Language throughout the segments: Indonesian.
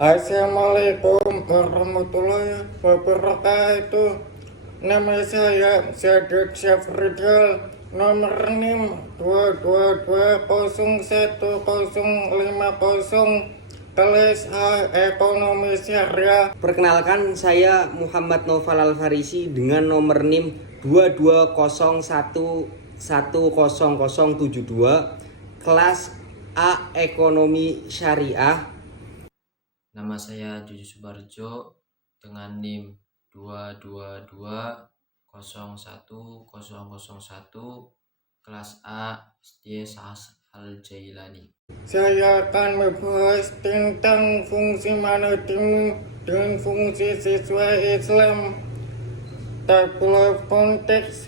Assalamualaikum warahmatullahi wabarakatuh. Nama saya Zadid Syafridal, nomor NIM 222011050, kelas A Ekonomi Syariah. Perkenalkan, saya Muhammad Noval Al-Farisi dengan nomor NIM 221100072, kelas A Ekonomi Syariah. Nama saya Juju Subarjo dengan NIM 222011001, kelas A SD Sa'as Al-Jailani. Saya akan membahas tentang fungsi manajemen dan fungsi siswa Islam. Tabel konteks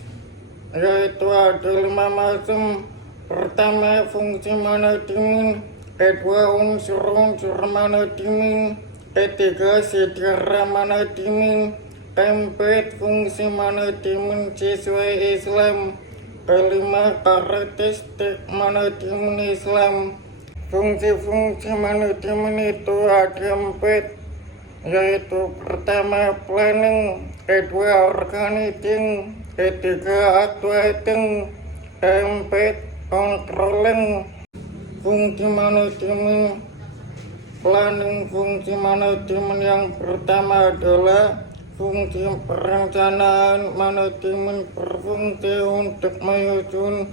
yaitu ada 5 macam. Pertama, fungsi manajemen. Kedua, unsur-unsur manajemen. Ketiga, sejarah manajemen. Keempat, fungsi manajemen siswa Islam. Kelima, karakteristik manajemen Islam. Fungsi-fungsi manajemen itu ada 4, yaitu pertama planning, kedua organizing, ketiga activating, keempat controlling. Fungsi manajemen planning. Fungsi manajemen yang pertama adalah fungsi perencanaan. Manajemen berfungsi untuk menyusun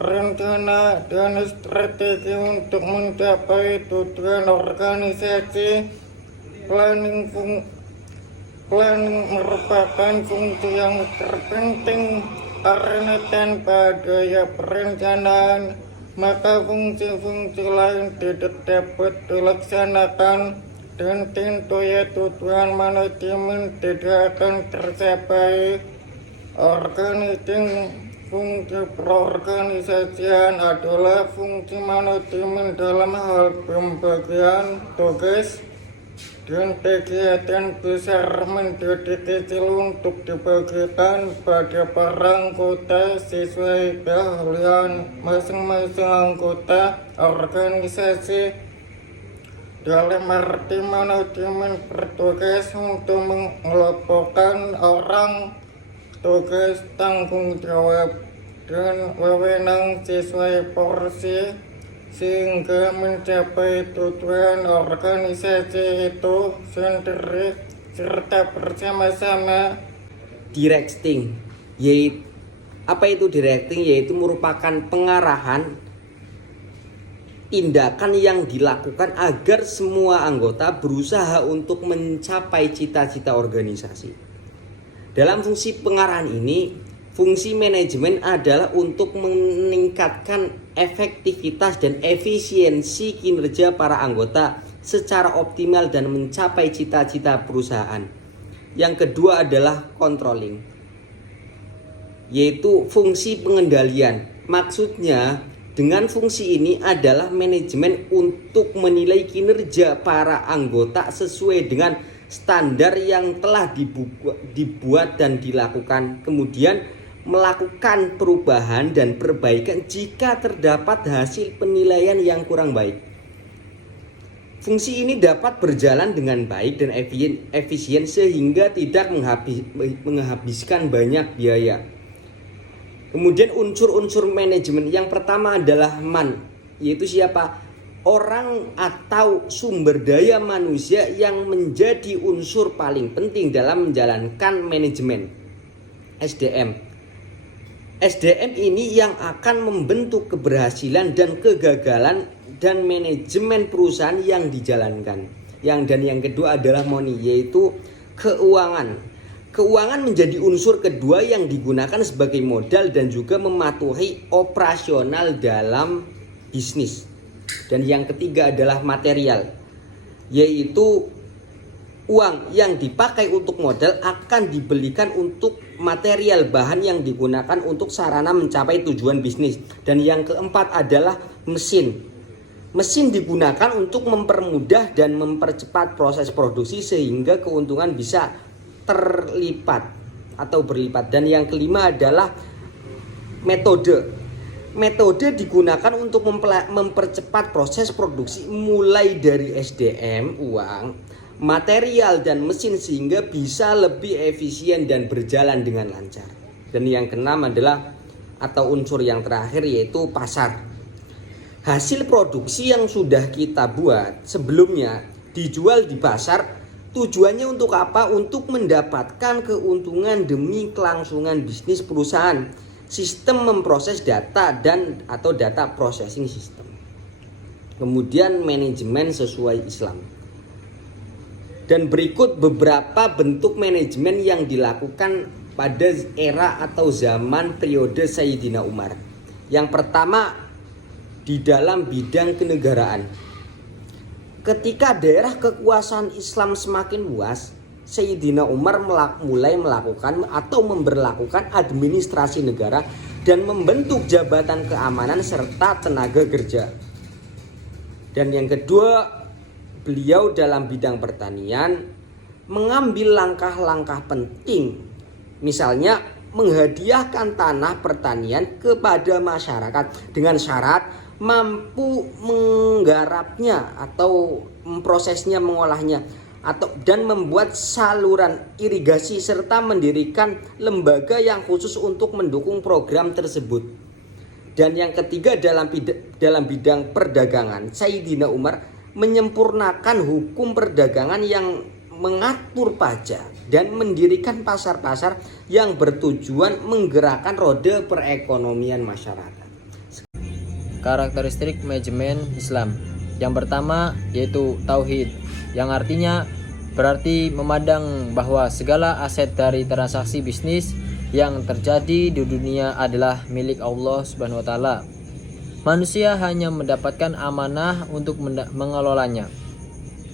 rencana dan strategi untuk mencapai tujuan organisasi. Planning merupakan fungsi yang terpenting karena tanpa adanya perencanaan maka fungsi-fungsi lain tidak dapat dilaksanakan, dan tentunya tujuan manajemen tidak akan tercapai. Organizing. Fungsi perorganisasian adalah fungsi manajemen dalam hal pembagian tugas dan kegiatan besar menjadi kecil untuk dibagikan pada para anggota sesuai keahlian masing-masing anggota organisasi. Dalam arti manajemen bertugas untuk mengelompokkan orang, tugas, tanggung jawab, dan wewenang sesuai porsi sehingga mencapai tujuan organisasi itu sendiri serta bersama-sama. Directing, yaitu apa itu directing? Yaitu merupakan pengarahan tindakan yang dilakukan agar semua anggota berusaha untuk mencapai cita-cita organisasi. Dalam fungsi pengarahan ini, fungsi manajemen adalah untuk meningkatkan efektivitas dan efisiensi kinerja para anggota secara optimal dan mencapai cita-cita perusahaan. Yang kedua adalah controlling, yaitu fungsi pengendalian. Maksudnya dengan fungsi ini adalah manajemen untuk menilai kinerja para anggota sesuai dengan standar yang telah dibuat dan dilakukan, kemudian melakukan perubahan dan perbaikan jika terdapat hasil penilaian yang kurang baik. Fungsi ini dapat berjalan dengan baik dan efisien sehingga tidak menghabiskan banyak biaya. Kemudian unsur-unsur manajemen yang pertama adalah man, yaitu siapa? Orang atau sumber daya manusia yang menjadi unsur paling penting dalam menjalankan manajemen. SDM. SDM ini yang akan membentuk keberhasilan dan kegagalan dan manajemen perusahaan yang dijalankan. Yang kedua adalah money, yaitu keuangan. Keuangan menjadi unsur kedua yang digunakan sebagai modal dan juga mematuhi operasional dalam bisnis. Dan yang ketiga adalah material, yaitu uang yang dipakai untuk modal akan dibelikan untuk material bahan yang digunakan untuk sarana mencapai tujuan bisnis. Dan yang keempat adalah mesin. Mesin digunakan untuk mempermudah dan mempercepat proses produksi sehingga keuntungan bisa terlipat atau berlipat. Dan yang kelima adalah metode. Metode digunakan untuk mempercepat proses produksi mulai dari SDM, uang, material dan mesin sehingga bisa lebih efisien dan berjalan dengan lancar. Dan yang keenam adalah atau unsur yang terakhir yaitu pasar. Hasil produksi yang sudah kita buat sebelumnya dijual di pasar. Tujuannya untuk apa? Untuk mendapatkan keuntungan demi kelangsungan bisnis perusahaan. Sistem memproses data dan atau data processing system. Kemudian manajemen sesuai Islam. Dan berikut beberapa bentuk manajemen yang dilakukan pada era atau zaman periode Sayyidina Umar. Yang pertama, di dalam bidang kenegaraan. Ketika daerah kekuasaan Islam semakin luas, Sayyidina Umar mulai melakukan atau memberlakukan administrasi negara dan membentuk jabatan keamanan serta tenaga kerja. Dan yang kedua, beliau dalam bidang pertanian mengambil langkah-langkah penting. Misalnya menghadiahkan tanah pertanian kepada masyarakat dengan syarat mampu menggarapnya atau memprosesnya, mengolahnya dan membuat saluran irigasi serta mendirikan lembaga yang khusus untuk mendukung program tersebut. Dan yang ketiga, dalam bidang perdagangan, Sayyidina Umar menyempurnakan hukum perdagangan yang mengatur pajak dan mendirikan pasar-pasar yang bertujuan menggerakkan roda perekonomian masyarakat. Karakteristik manajemen Islam. Yang pertama yaitu tauhid, yang artinya berarti memandang bahwa segala aset dari transaksi bisnis yang terjadi di dunia adalah milik Allah Subhanahu wa taala. Manusia hanya mendapatkan amanah untuk mengelolanya.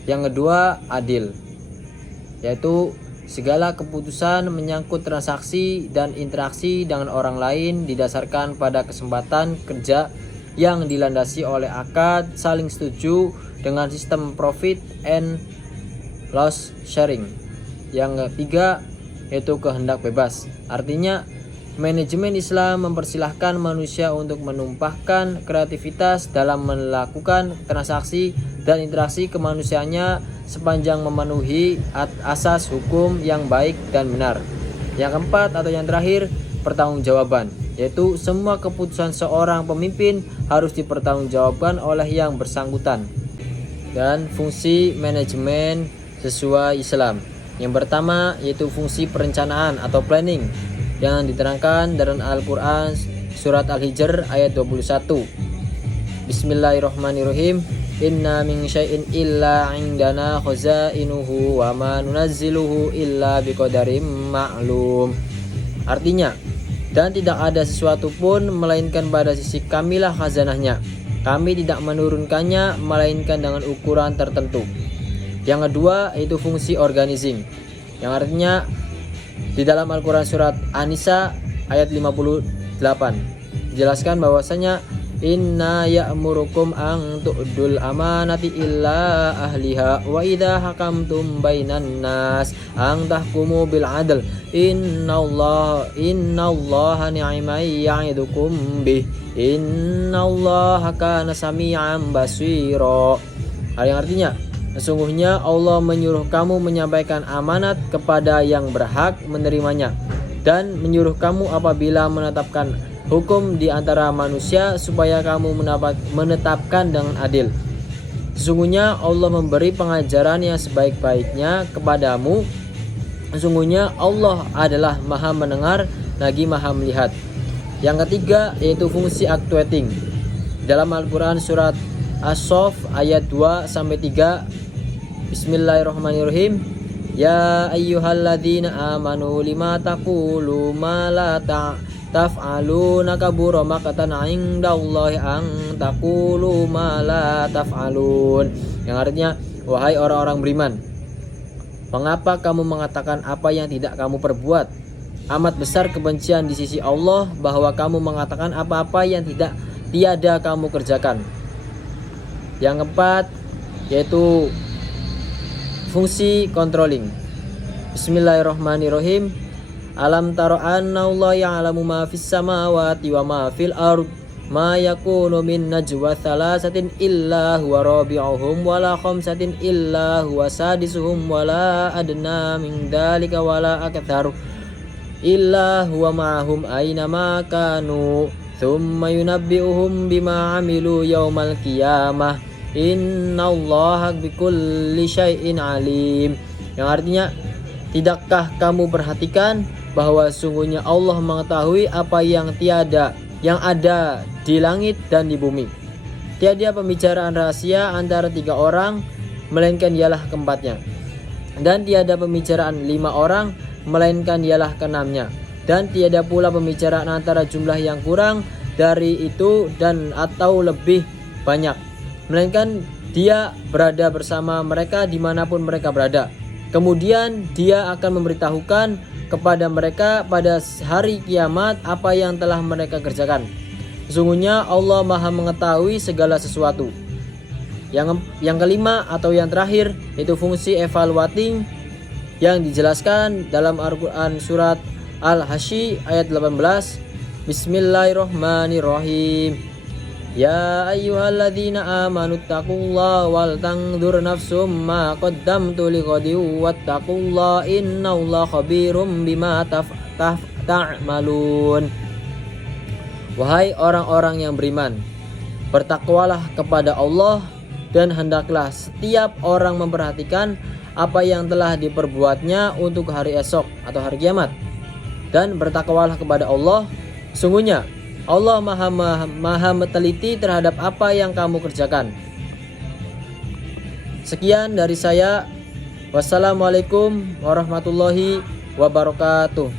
Yang kedua, adil, yaitu segala keputusan menyangkut transaksi dan interaksi dengan orang lain didasarkan pada kesempatan kerja yang dilandasi oleh akad saling setuju dengan sistem profit and loss sharing. Yang ketiga yaitu kehendak bebas. Artinya manajemen Islam mempersilahkan manusia untuk menumpahkan kreativitas dalam melakukan transaksi dan interaksi kemanusiaannya sepanjang memenuhi asas hukum yang baik dan benar. Yang keempat atau yang terakhir, pertanggungjawaban, yaitu semua keputusan seorang pemimpin harus dipertanggungjawabkan oleh yang bersangkutan. Dan fungsi manajemen sesuai Islam. Yang pertama yaitu fungsi perencanaan atau planning yang diterangkan dalam Al-Quran surat Al-Hijr ayat 21. Bismillahirrahmanirrahim. Inna min syai'in illa indana khazainuhu wa ma nunazziluhu illa biqadarim ma'lum. Artinya, dan tidak ada sesuatu pun melainkan pada sisi kamilah khazanahnya. Kami tidak menurunkannya melainkan dengan ukuran tertentu. Yang kedua yaitu fungsi organizing, yang artinya di dalam Al-Quran surat An-Nisa ayat 58 dijelaskan bahwasanya inna ya'murukum an tu'dul amanati illa ahliha wa idha hakamtum bainan nas an tahkumu bil adl innallaha ni'ma ya'idukum bih innallaha kana sami'an basira. Hal yang artinya sesungguhnya Allah menyuruh kamu menyampaikan amanat kepada yang berhak menerimanya dan menyuruh kamu apabila menetapkan hukum di antara manusia supaya kamu menetapkan dengan adil. Sesungguhnya Allah memberi pengajaran yang sebaik-baiknya kepadamu. Sesungguhnya Allah adalah Maha mendengar lagi Maha melihat. Yang ketiga yaitu fungsi actuating. Dalam Al-Quran surat As-Saff ayat 2-3 Bismillahirrahmanirrahim. Ya ayyuhalladzina amanu lima taqulu ma la taf'aluna kabura maqtan 'indallahi an taqulu ma la taf'alun. Yang artinya, wahai orang-orang beriman, mengapa kamu mengatakan apa yang tidak kamu perbuat? Amat besar kebencian di sisi Allah bahwa kamu mengatakan apa-apa yang tiada kamu kerjakan. Yang keempat yaitu fungsi controlling. Bismillahirrahmanirrahim. Alam taro anna Allah ya'lamu ma fis samawati wa ma fil ard ma yakunu min najwa thalathatin illa huwa rabi'uhum wala khamsatin illa huwa sadisuhum wala adna min dzalika wala aktsaru illa huwa ma'ahum aina ma kanu thumma yunabbi'uhum bima 'amilu yaumal qiyamah innallaha bikulli syai'in alim. Yang artinya, tidakkah kamu perhatikan bahwa sungguhnya Allah mengetahui apa yang ada di langit dan di bumi. Tiada pembicaraan rahasia antara 3 orang melainkan ialah keempatnya, dan tiada pembicaraan 5 orang melainkan ialah keenamnya, dan tiada pula pembicaraan antara jumlah yang kurang dari itu dan atau lebih banyak, melainkan dia berada bersama mereka dimanapun mereka berada. Kemudian dia akan memberitahukan kepada mereka pada hari kiamat apa yang telah mereka kerjakan. Sesungguhnya Allah Maha mengetahui segala sesuatu. Yang kelima atau yang terakhir itu fungsi evaluating yang dijelaskan dalam Al-Quran surat Al-Hasy ayat 18. Bismillahirrahmanirrahim. Ya ayyuhalladzina amanu taqullaha wal tanzur nafsum ma qaddamtu lighadin wattaqullaha innallaha khabirum bima ta'malun. Wahai orang-orang yang beriman, bertakwalah kepada Allah dan hendaklah setiap orang memperhatikan apa yang telah diperbuatnya untuk hari esok atau hari kiamat. Dan bertakwalah kepada Allah, sungguhnya Allah maha teliti terhadap apa yang kamu kerjakan. Sekian dari saya. Wassalamualaikum warahmatullahi wabarakatuh.